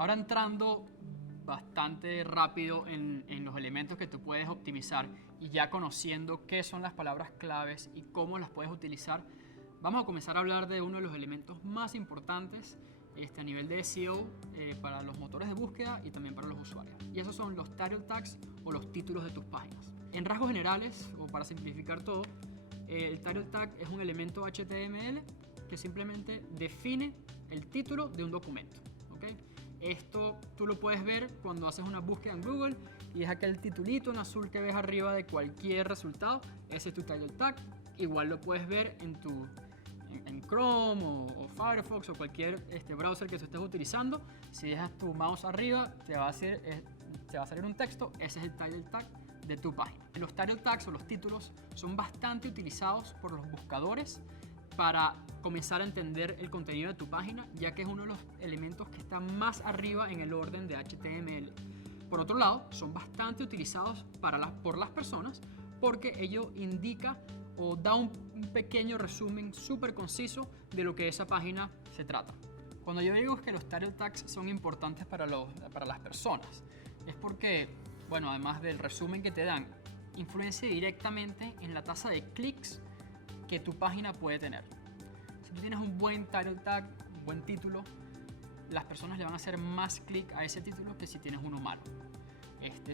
Ahora entrando bastante rápido en los elementos que tú puedes optimizar y ya conociendo qué son las palabras claves y cómo las puedes utilizar, vamos a comenzar a hablar de uno de los elementos más importantes a nivel de SEO para los motores de búsqueda y también para los usuarios. Y esos son los title tags o los títulos de tus páginas. En rasgos generales, o para simplificar todo, el title tag es un elemento HTML que simplemente define el título de un documento. ¿Okay? Esto tú lo puedes ver cuando haces una búsqueda en Google y es aquel titulito en azul que ves arriba de cualquier resultado. Ese es tu title tag. Igual lo puedes ver en Chrome o Firefox o cualquier browser que tú estés utilizando. Si dejas tu mouse arriba, te va a salir un texto. Ese es el title tag de tu página. Los title tags o los títulos son bastante utilizados por los buscadores para comenzar a entender el contenido de tu página, ya que es uno de los elementos que está más arriba en el orden de HTML. Por otro lado, son bastante utilizados por las personas porque ello indica o da un pequeño resumen súper conciso de lo que esa página se trata. Cuando yo digo que los title tags son importantes para las personas, es porque, bueno, además del resumen que te dan, influencia directamente en la tasa de clics que tu página puede tener. Si tú tienes un buen title tag, un buen título, las personas le van a hacer más clic a ese título que si tienes uno malo.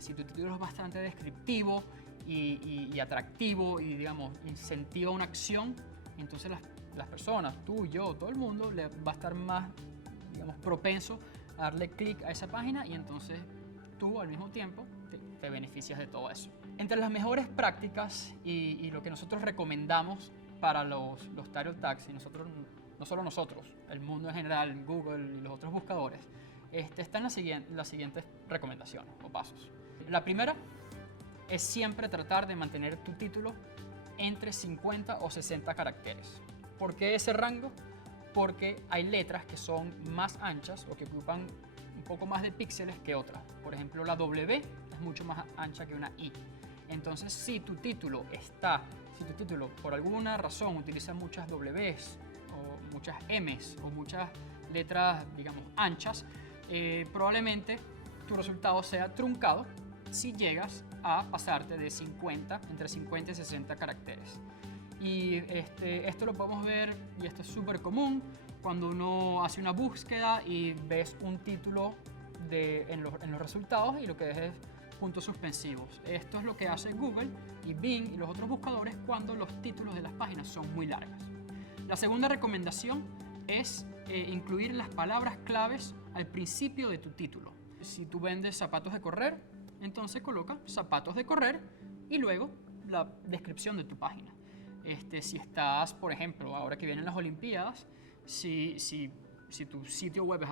Si tu título es bastante descriptivo y atractivo y, digamos, incentiva una acción, entonces las personas, tú, yo, todo el mundo, le va a estar más, digamos, propenso a darle clic a esa página y entonces tú al mismo tiempo te beneficias de todo eso. Entre las mejores prácticas y lo que nosotros recomendamos para los title tags, y no solo nosotros, el mundo en general, Google y los otros buscadores, están las siguientes recomendaciones o pasos. La primera es siempre tratar de mantener tu título entre 50 o 60 caracteres. ¿Por qué ese rango? Porque hay letras que son más anchas o que ocupan un poco más de píxeles que otras. Por ejemplo, la W es mucho más ancha que una I. Entonces, si tu título por alguna razón utiliza muchas Ws o muchas Ms o muchas letras, digamos, anchas, probablemente tu resultado sea truncado si llegas a pasarte de entre 50 y 60 caracteres. Y esto lo podemos ver, y esto es súper común, cuando uno hace una búsqueda y ves un título en los resultados y lo que ves es puntos suspensivos. Esto es lo que hace Google y Bing y los otros buscadores cuando los títulos de las páginas son muy largas. La segunda recomendación es incluir las palabras claves al principio de tu título. Si tú vendes zapatos de correr, entonces coloca zapatos de correr y luego la descripción de tu página. Si estás, por ejemplo, ahora que vienen las Olimpiadas, si tu sitio web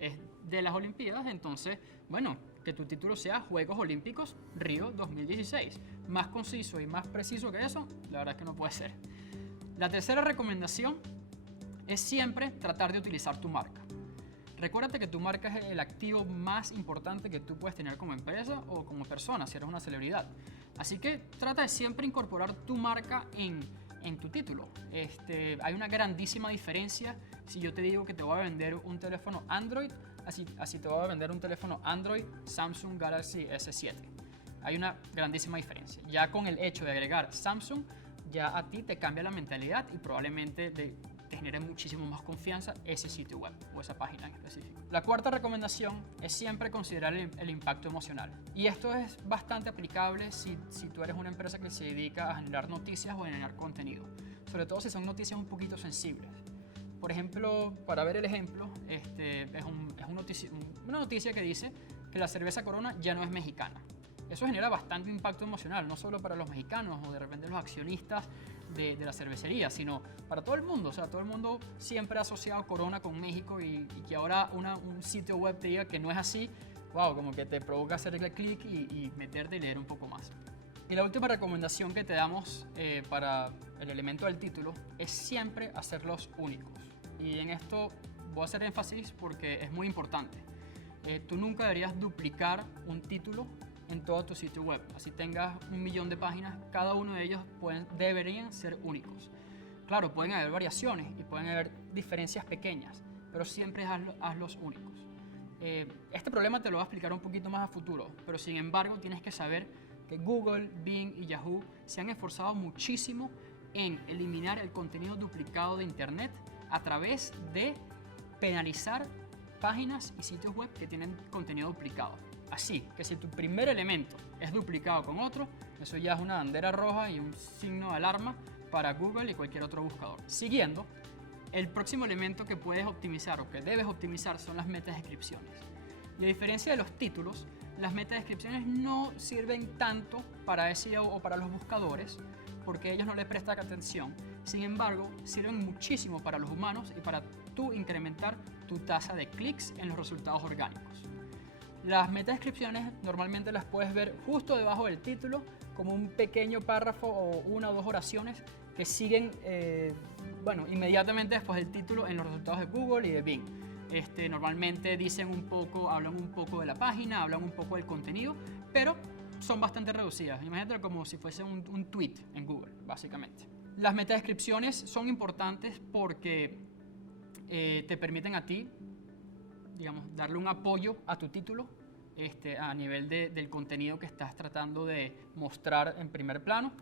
es de las Olimpiadas, entonces, bueno, que tu título sea Juegos Olímpicos Río 2016. Más conciso y más preciso que eso, la verdad es que no puede ser. La tercera recomendación es siempre tratar de utilizar tu marca. Recuérdate que tu marca es el activo más importante que tú puedes tener como empresa o como persona, si eres una celebridad. Así que trata de siempre incorporar tu marca en tu título. Hay una grandísima diferencia si yo te digo que te voy a vender un teléfono Android, así te voy a vender un teléfono Android Samsung Galaxy S7. Hay una grandísima diferencia. Ya con el hecho de agregar Samsung, ya a ti te cambia la mentalidad y probablemente te genere muchísimo más confianza ese sitio web o esa página en específico. La cuarta recomendación es siempre considerar el impacto emocional. Y esto es bastante aplicable si tú eres una empresa que se dedica a generar noticias o a generar contenido. Sobre todo si son noticias un poquito sensibles. Por ejemplo, para ver el ejemplo, es una noticia que dice que la cerveza Corona ya no es mexicana. Eso genera bastante impacto emocional, no solo para los mexicanos o de repente los accionistas de la cervecería, sino para todo el mundo. O sea, todo el mundo siempre ha asociado Corona con México y que ahora un sitio web te diga que no es así, wow, como que te provoca hacerle clic y meterte y leer un poco más. Y la última recomendación que te damos para el elemento del título es siempre hacerlos únicos. Y en esto voy a hacer énfasis porque es muy importante. Tú nunca deberías duplicar un título en todo tu sitio web. Así tengas 1.000.000 de páginas, cada uno de ellos deberían ser únicos. Claro, pueden haber variaciones y pueden haber diferencias pequeñas, pero siempre hazlos únicos. Este problema te lo voy a explicar un poquito más a futuro, pero sin embargo tienes que saber que Google, Bing y Yahoo se han esforzado muchísimo en eliminar el contenido duplicado de Internet a través de penalizar páginas y sitios web que tienen contenido duplicado. Así que si tu primer elemento es duplicado con otro, eso ya es una bandera roja y un signo de alarma para Google y cualquier otro buscador. Siguiendo, el próximo elemento que puedes optimizar o que debes optimizar son las metadescripciones. Y a diferencia de los títulos, las metadescripciones no sirven tanto para SEO o para los buscadores porque ellos no le prestan atención. Sin embargo, sirven muchísimo para los humanos y para tú incrementar tu tasa de clics en los resultados orgánicos. Las metadescripciones normalmente las puedes ver justo debajo del título como un pequeño párrafo o una o dos oraciones que siguen inmediatamente después del título en los resultados de Google y de Bing. Normalmente dicen un poco, hablan un poco de la página, hablan un poco del contenido, pero son bastante reducidas. Imagínate como si fuese un tweet en Google, básicamente. Las metadescripciones son importantes porque te permiten a ti, digamos, darle un apoyo a tu título a nivel del contenido que estás tratando de mostrar en primer plano.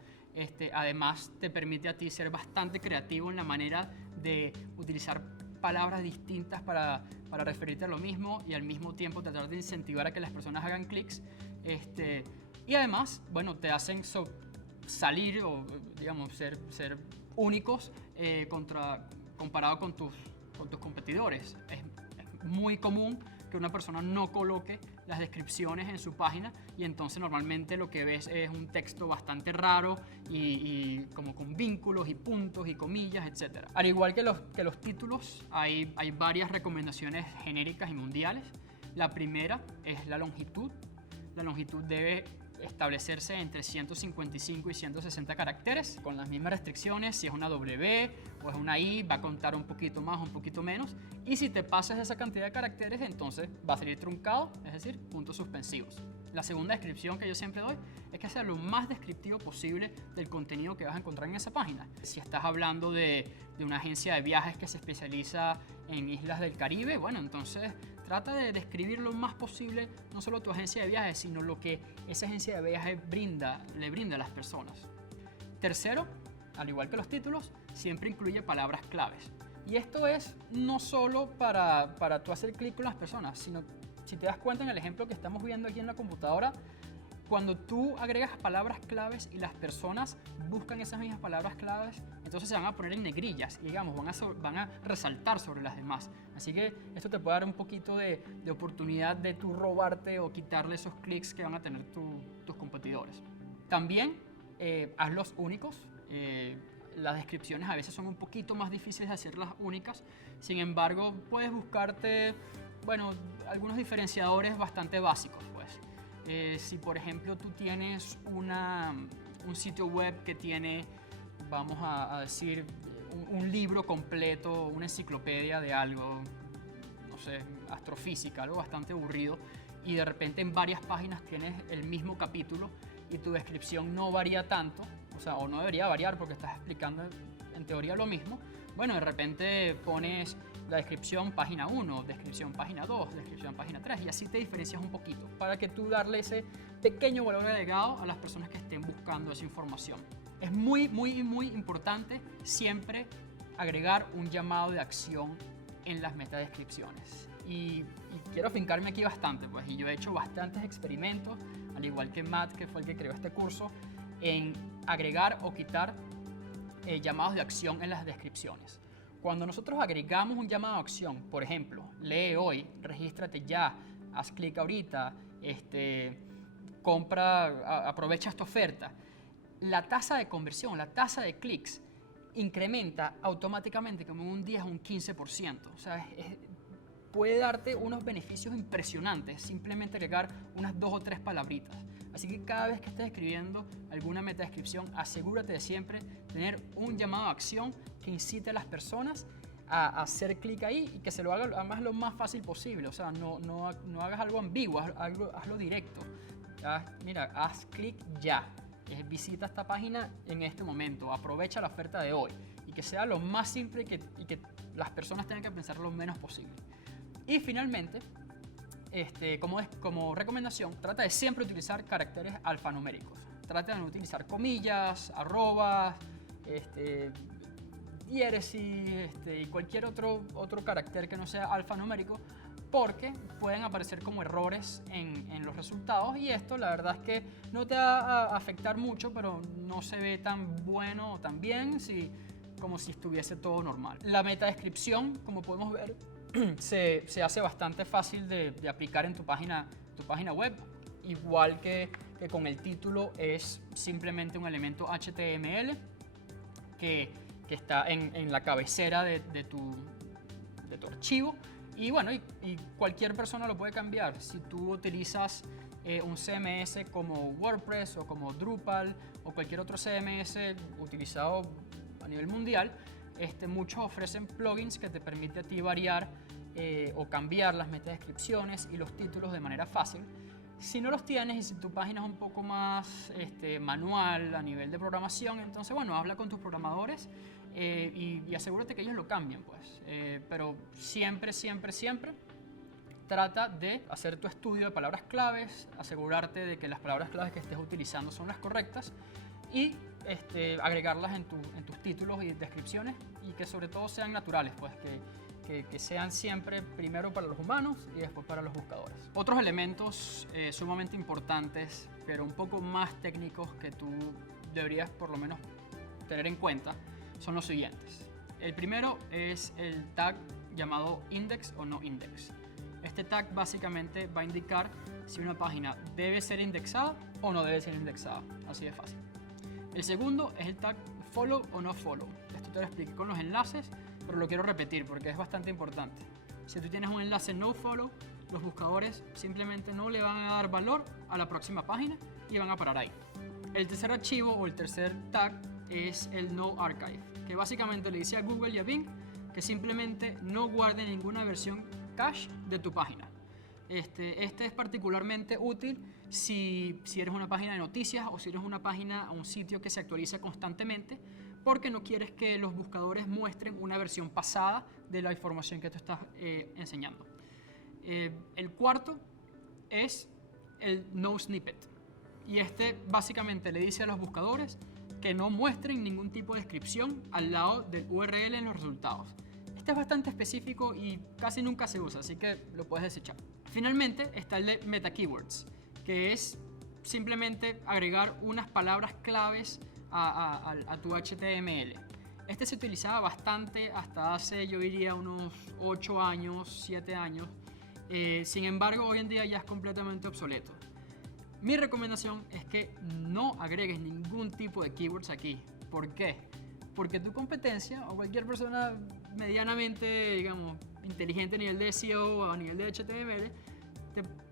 Además, te permite a ti ser bastante creativo en la manera de utilizar palabras distintas para referirte a lo mismo y al mismo tiempo tratar de incentivar a que las personas hagan clics. Y además, bueno, te hacen salir o, digamos, ser únicos comparado con tus competidores. Es muy común que una persona no coloque las descripciones en su página y entonces normalmente lo que ves es un texto bastante raro y como con vínculos y puntos y comillas, etc. Al igual que los títulos, hay varias recomendaciones genéricas y mundiales. La primera es la longitud. La longitud debe establecerse entre 155 y 160 caracteres, con las mismas restricciones. Si es una W o es una I, va a contar un poquito más o un poquito menos. Y si te pasas esa cantidad de caracteres, entonces va a salir truncado, es decir, puntos suspensivos. La segunda descripción que yo siempre doy es que sea lo más descriptivo posible del contenido que vas a encontrar en esa página. Si estás hablando de una agencia de viajes que se especializa en islas del Caribe, bueno, entonces trata de describir lo más posible no solo tu agencia de viajes, sino lo que esa agencia de viajes le brinda a las personas. Tercero, al igual que los títulos, siempre incluye palabras claves. Y esto es no solo para tú hacer clic con las personas, sino si te das cuenta en el ejemplo que estamos viendo aquí en la computadora, cuando tú agregas palabras claves y las personas buscan esas mismas palabras claves, entonces se van a poner en negrillas y digamos, van a resaltar sobre las demás. Así que esto te puede dar un poquito de oportunidad de tú robarte o quitarle esos clics que van a tener tus competidores. También hazlos únicos. Las descripciones a veces son un poquito más difíciles de hacerlas únicas. Sin embargo, puedes buscarte, bueno, algunos diferenciadores bastante básicos, pues. Si por ejemplo tú tienes un sitio web que tiene, vamos a decir, un libro completo, una enciclopedia de algo, no sé, astrofísica, algo bastante aburrido, y de repente en varias páginas tienes el mismo capítulo y tu descripción no varía tanto, o no debería variar porque estás explicando en teoría lo mismo, bueno, de repente pones la descripción página 1, descripción página 2, descripción página 3 y así te diferencias un poquito para que tú darle ese pequeño valor agregado a las personas que estén buscando esa información. Es muy, muy, muy importante siempre agregar un llamado de acción en las metadescripciones. Y quiero afincarme aquí bastante, pues, y yo he hecho bastantes experimentos, al igual que Matt, que fue el que creó este curso, en agregar o quitar llamados de acción en las descripciones. Cuando nosotros agregamos un llamado a acción, por ejemplo, lee hoy, regístrate ya, haz clic ahorita, aprovecha esta oferta, la tasa de conversión, la tasa de clics incrementa automáticamente como en un 10 o un 15%. O sea, puede darte unos beneficios impresionantes simplemente agregar unas 2 o 3 palabritas. Así que cada vez que estés escribiendo alguna metadescripción, asegúrate de siempre tener un llamado a acción que incite a las personas a hacer clic ahí y que se lo haga además lo más fácil posible. O sea, no hagas algo ambiguo, hazlo directo. Mira, haz clic ya. Visita esta página en este momento, aprovecha la oferta de hoy y que sea lo más simple y que las personas tengan que pensar lo menos posible. Y finalmente, como recomendación, trata de siempre utilizar caracteres alfanuméricos. Trata de no utilizar comillas, arrobas, diéresis y cualquier otro carácter que no sea alfanumérico, porque pueden aparecer como errores en los resultados, y esto la verdad es que no te va a afectar mucho, pero no se ve tan bueno o tan bien como si estuviese todo normal. La metadescripción, como podemos ver, se hace bastante fácil de aplicar en tu página web, igual que con el título. Es simplemente un elemento HTML que está en la cabecera de tu archivo, y bueno, y cualquier persona lo puede cambiar. Si tú utilizas un CMS como WordPress o como Drupal o cualquier otro CMS utilizado a nivel mundial, muchos ofrecen plugins que te permiten a ti variar o cambiar las metadescripciones y los títulos de manera fácil. Si no los tienes y si tu página es un poco más manual a nivel de programación, entonces bueno, habla con tus programadores y asegúrate que ellos lo cambien, pues. Pero siempre trata de hacer tu estudio de palabras claves, asegurarte de que las palabras claves que estés utilizando son las correctas y agregarlas en tus títulos y descripciones, y que sobre todo sean naturales, pues que sean siempre primero para los humanos y después para los buscadores. Otros elementos sumamente importantes, pero un poco más técnicos, que tú deberías por lo menos tener en cuenta, son los siguientes. El primero es el tag llamado index o no index. Este tag básicamente va a indicar si una página debe ser indexada o no debe ser indexada, así de fácil. El segundo es el tag follow o no follow. Esto te lo expliqué con los enlaces, pero lo quiero repetir porque es bastante importante. Si tú tienes un enlace no follow, los buscadores simplemente no le van a dar valor a la próxima página y van a parar ahí. El tercer archivo o el tercer tag es el no archive, que básicamente le dice a Google y a Bing que simplemente no guarde ninguna versión cache de tu página. Este es particularmente útil si eres una página de noticias o si eres una página o un sitio que se actualiza constantemente, porque no quieres que los buscadores muestren una versión pasada de la información que tú estás enseñando. El cuarto es el no snippet, y básicamente le dice a los buscadores que no muestren ningún tipo de descripción al lado del URL en los resultados. Este es bastante específico y casi nunca se usa, así que lo puedes desechar. Finalmente está el de meta keywords, que es simplemente agregar unas palabras claves a tu HTML. Este se utilizaba bastante hasta hace, yo diría, unos 8 años, 7 años. Sin embargo, hoy en día ya es completamente obsoleto. Mi recomendación es que no agregues ningún tipo de keywords aquí. ¿Por qué? Porque tu competencia o cualquier persona medianamente, digamos, inteligente a nivel de SEO o a nivel de HTML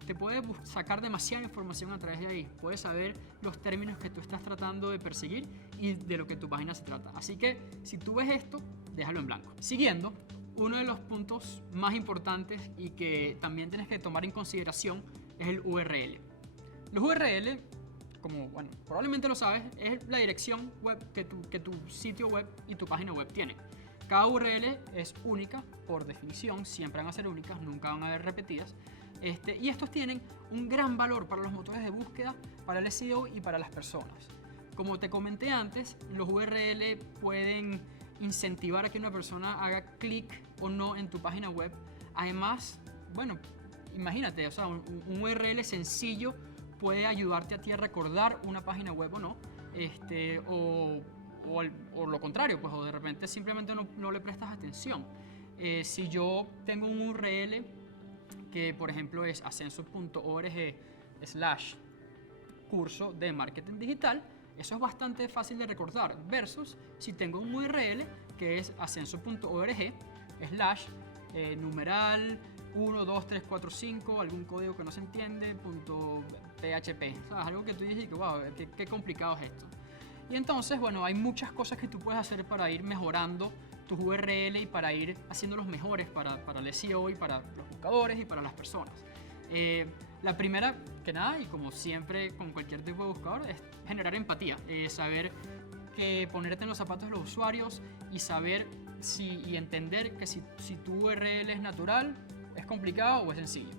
te puede sacar demasiada información a través de ahí. Puedes saber los términos que tú estás tratando de perseguir y de lo que tu página se trata. Así que si tú ves esto, déjalo en blanco. Siguiendo, uno de los puntos más importantes y que también tienes que tomar en consideración es el URL. Los URL, como bueno, probablemente lo sabes, es la dirección web que tu sitio web y tu página web tienen. Cada URL es única por definición, siempre van a ser únicas, nunca van a haber repetidas. Y estos tienen un gran valor para los motores de búsqueda, para el SEO y para las personas. Como te comenté antes, los URL pueden incentivar a que una persona haga clic o no en tu página web. Además, bueno, imagínate, o sea, un URL sencillo puede ayudarte a ti a recordar una página web o no, o lo contrario, pues, o de repente simplemente no le prestas atención. Si yo tengo un URL que, por ejemplo, es ascenso.org/curso de marketing digital, eso es bastante fácil de recordar, versus si tengo un URL que es ascenso.org/numeral 1, 2, 3, 4, 5, algún código que no se entiende, .php. O sea, algo que tú dices que, wow, qué complicado es esto. Y entonces, bueno, hay muchas cosas que tú puedes hacer para ir mejorando tus URL y para ir haciéndolos mejores para el SEO y para los buscadores y para las personas. La primera que nada, y como siempre con cualquier tipo de buscador, es generar empatía, saber que ponerte en los zapatos de los usuarios y saber y entender que si tu URL es natural, es complicado o es sencillo.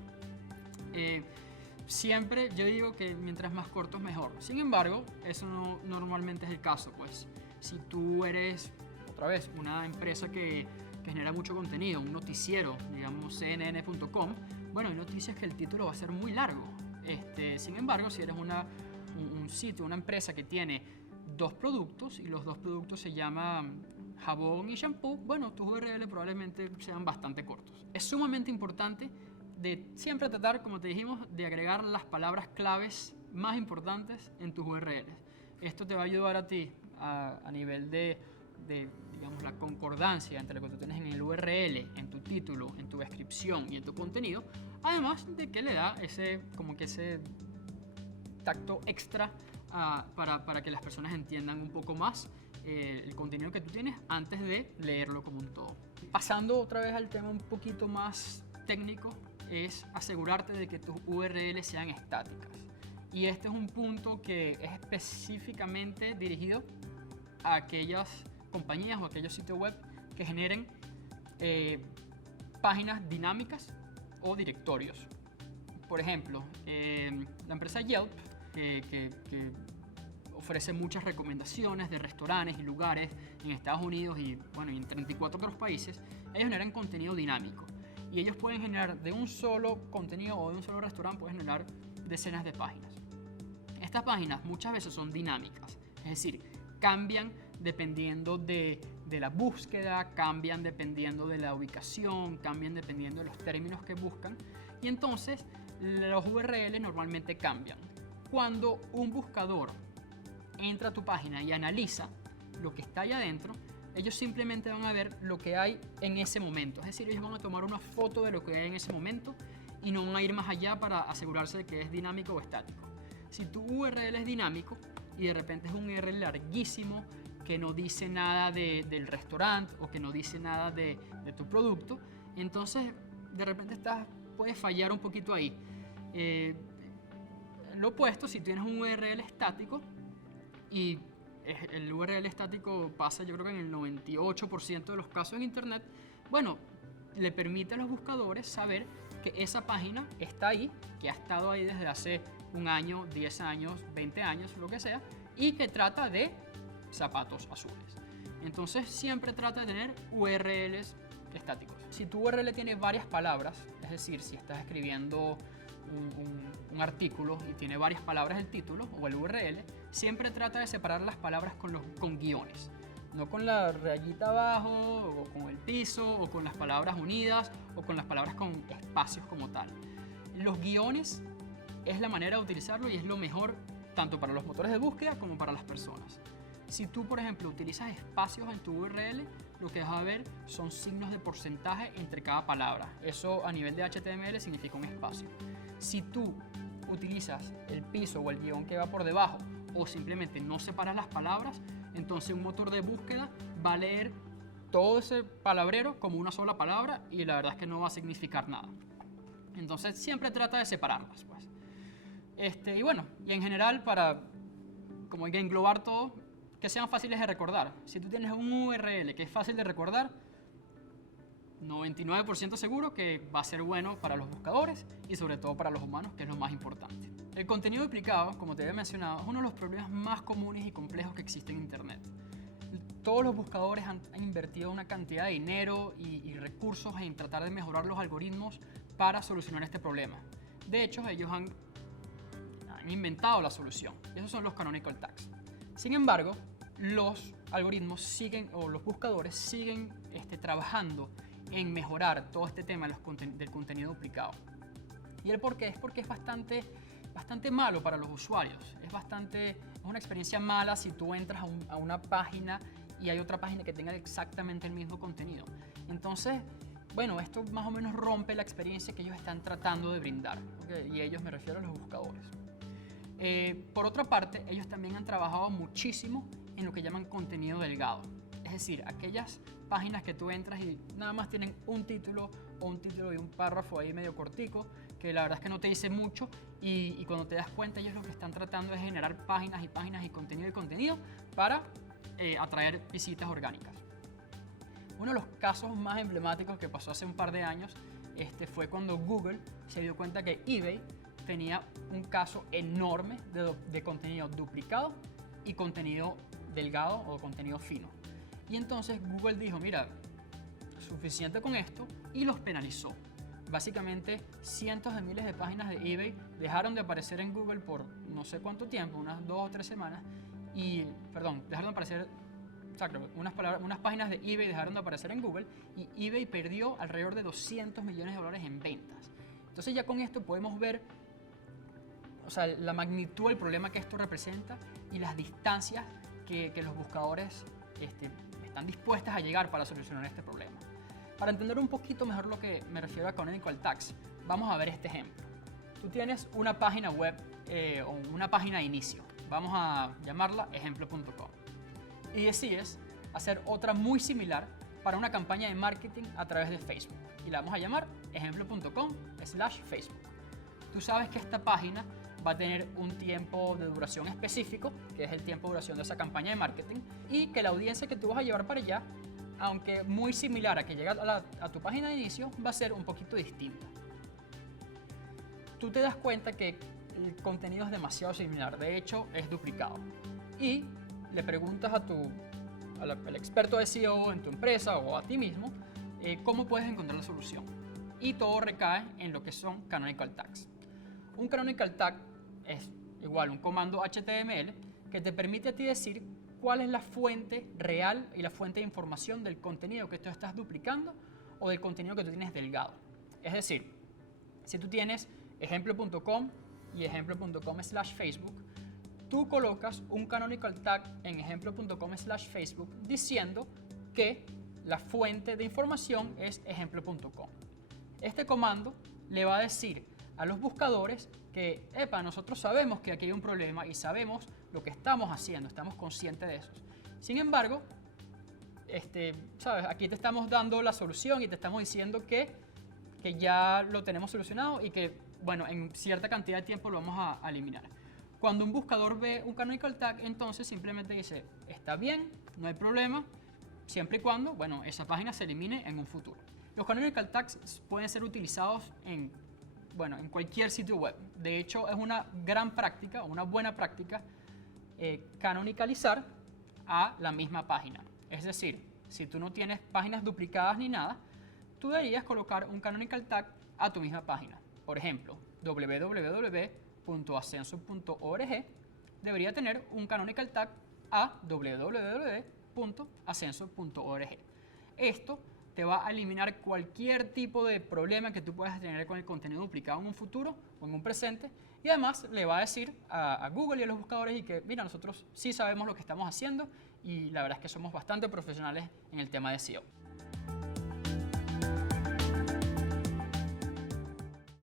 Siempre yo digo que mientras más cortos mejor. Sin embargo, eso no normalmente es el caso, pues. Si tú eres, otra vez, una empresa que genera mucho contenido, un noticiero, digamos cnn.com, bueno, hay noticias que el título va a ser muy largo. Sin embargo, si eres un sitio, una empresa que tiene 2 productos y los 2 productos se llaman jabón y shampoo, bueno, tus URL probablemente sean bastante cortos. Es sumamente importante de siempre tratar, como te dijimos, de agregar las palabras claves más importantes en tus URLs. Esto te va a ayudar a ti a nivel de, digamos, la concordancia entre lo que tú tienes en el URL, en tu título, en tu descripción y en tu contenido, además de que le da ese tacto extra para que las personas entiendan un poco más el contenido que tú tienes antes de leerlo como un todo. Pasando otra vez al tema un poquito más técnico, es asegurarte de que tus URLs sean estáticas. Y este es un punto que es específicamente dirigido a aquellas compañías o aquellos sitios web que generen páginas dinámicas o directorios. Por ejemplo, la empresa Yelp, que ofrece muchas recomendaciones de restaurantes y lugares en Estados Unidos y, bueno, en 34 otros países, ellos generan contenido dinámico. Y ellos pueden generar de un solo contenido o de un solo restaurante, pueden generar decenas de páginas. Estas páginas muchas veces son dinámicas, es decir, cambian dependiendo de la búsqueda, cambian dependiendo de la ubicación, cambian dependiendo de los términos que buscan, y entonces los URLs normalmente cambian. Cuando un buscador entra a tu página y analiza lo que está ahí adentro, ellos simplemente van a ver lo que hay en ese momento. Es decir, ellos van a tomar una foto de lo que hay en ese momento y no van a ir más allá para asegurarse de que es dinámico o estático. Si tu URL es dinámico y de repente es un URL larguísimo que no dice nada del restaurante o que no dice nada de tu producto, entonces de repente puedes fallar un poquito ahí. Lo opuesto, si tienes un URL estático y el URL estático pasa, yo creo que en el 98% de los casos en internet, bueno, le permite a los buscadores saber que esa página está ahí, que ha estado ahí desde hace un año, 10 años, 20 años, lo que sea, y que trata de zapatos azules. Entonces siempre trata de tener URLs estáticos. Si tu URL tiene varias palabras, es decir, si estás escribiendo un artículo y tiene varias palabras el título o el URL, siempre trata de separar las palabras con guiones, no con la rayita abajo o con el piso o con las palabras unidas o con las palabras con espacios como tal. Los guiones es la manera de utilizarlo y es lo mejor tanto para los motores de búsqueda como para las personas. Si tú, por ejemplo, utilizas espacios en tu URL, lo que vas a ver son signos de porcentaje entre cada palabra. Eso a nivel de HTML significa un espacio. Si tú utilizas el piso o el guión que va por debajo o simplemente no separas las palabras, entonces un motor de búsqueda va a leer todo ese palabrero como una sola palabra y la verdad es que no va a significar nada. Entonces siempre trata de separarlas, pues. Y bueno, y en general para como hay que englobar todo, que sean fáciles de recordar. Si tú tienes un URL que es fácil de recordar, 99% seguro que va a ser bueno para los buscadores y sobre todo para los humanos, que es lo más importante. El contenido duplicado, como te había mencionado, es uno de los problemas más comunes y complejos que existen en Internet. Todos los buscadores han invertido una cantidad de dinero y recursos en tratar de mejorar los algoritmos para solucionar este problema. De hecho, ellos han inventado la solución. Esos son los canonical tags. Sin embargo, los algoritmos siguen, o los buscadores siguen trabajando en mejorar todo este tema del contenido duplicado. ¿Y el por qué? Es porque es bastante malo para los usuarios. Es una experiencia mala si tú entras a una página y hay otra página que tenga exactamente el mismo contenido. Entonces, bueno, esto más o menos rompe la experiencia que ellos están tratando de brindar, ¿okay? Y ellos me refiero a los buscadores. Por otra parte, ellos también han trabajado muchísimo en lo que llaman contenido delgado. Es decir, aquellas páginas que tú entras y nada más tienen un título o un título y un párrafo ahí medio cortico, que la verdad es que no te dice mucho y cuando te das cuenta ellos lo que están tratando es generar páginas y páginas y contenido para atraer visitas orgánicas. Uno de los casos más emblemáticos que pasó hace un par de años fue cuando Google se dio cuenta que eBay tenía un caso enorme de contenido duplicado y contenido delgado o contenido fino. Y entonces Google dijo, mira, suficiente con esto, y los penalizó. Básicamente, cientos de miles de páginas de eBay dejaron de aparecer en Google por no sé cuánto tiempo, unas 2 o 3 semanas, dejaron de aparecer, unas páginas de eBay dejaron de aparecer en Google, y eBay perdió alrededor de $200 millones en ventas. Entonces ya con esto podemos ver, o sea, la magnitud del problema que esto representa y las distancias que los buscadores están dispuestas a llegar para solucionar este problema. Para entender un poquito mejor lo que me refiero a Canonical Tags, vamos a ver este ejemplo. Tú tienes una página web o una página de inicio, vamos a llamarla ejemplo.com, y decides hacer otra muy similar para una campaña de marketing a través de Facebook, y la vamos a llamar ejemplo.com/Facebook. Tú sabes que esta página va a tener un tiempo de duración específico, que es el tiempo de duración de esa campaña de marketing, y que la audiencia que tú vas a llevar para allá, aunque muy similar a que llega a tu página de inicio, va a ser un poquito distinta. Tú te das cuenta que el contenido es demasiado similar, de hecho es duplicado, y le preguntas al experto de SEO en tu empresa o a ti mismo cómo puedes encontrar la solución, y todo recae en lo que son Canonical Tags. Un Canonical Tag es igual un comando HTML que te permite a ti decir cuál es la fuente real y la fuente de información del contenido que tú estás duplicando o del contenido que tú tienes delgado. Es decir, si tú tienes ejemplo.com y ejemplo.com/Facebook, tú colocas un canonical tag en ejemplo.com/Facebook diciendo que la fuente de información es ejemplo.com. Este comando le va a decir a los buscadores que, nosotros sabemos que aquí hay un problema y sabemos lo que estamos haciendo, estamos conscientes de eso. Sin embargo, ¿sabes? Aquí te estamos dando la solución y te estamos diciendo que ya lo tenemos solucionado y que, bueno, en cierta cantidad de tiempo lo vamos a eliminar. Cuando un buscador ve un canonical tag, entonces simplemente dice, está bien, no hay problema, siempre y cuando, bueno, esa página se elimine en un futuro. Los canonical tags pueden ser utilizados en cualquier sitio web. De hecho, es una gran práctica, una buena práctica, canonicalizar a la misma página. Es decir, si tú no tienes páginas duplicadas ni nada, tú deberías colocar un canonical tag a tu misma página. Por ejemplo, www.ascenso.org debería tener un canonical tag a www.ascenso.org. Esto te va a eliminar cualquier tipo de problema que tú puedas tener con el contenido duplicado en un futuro o en un presente, y además le va a decir a Google y a los buscadores y que, mira, nosotros sí sabemos lo que estamos haciendo y la verdad es que somos bastante profesionales en el tema de SEO.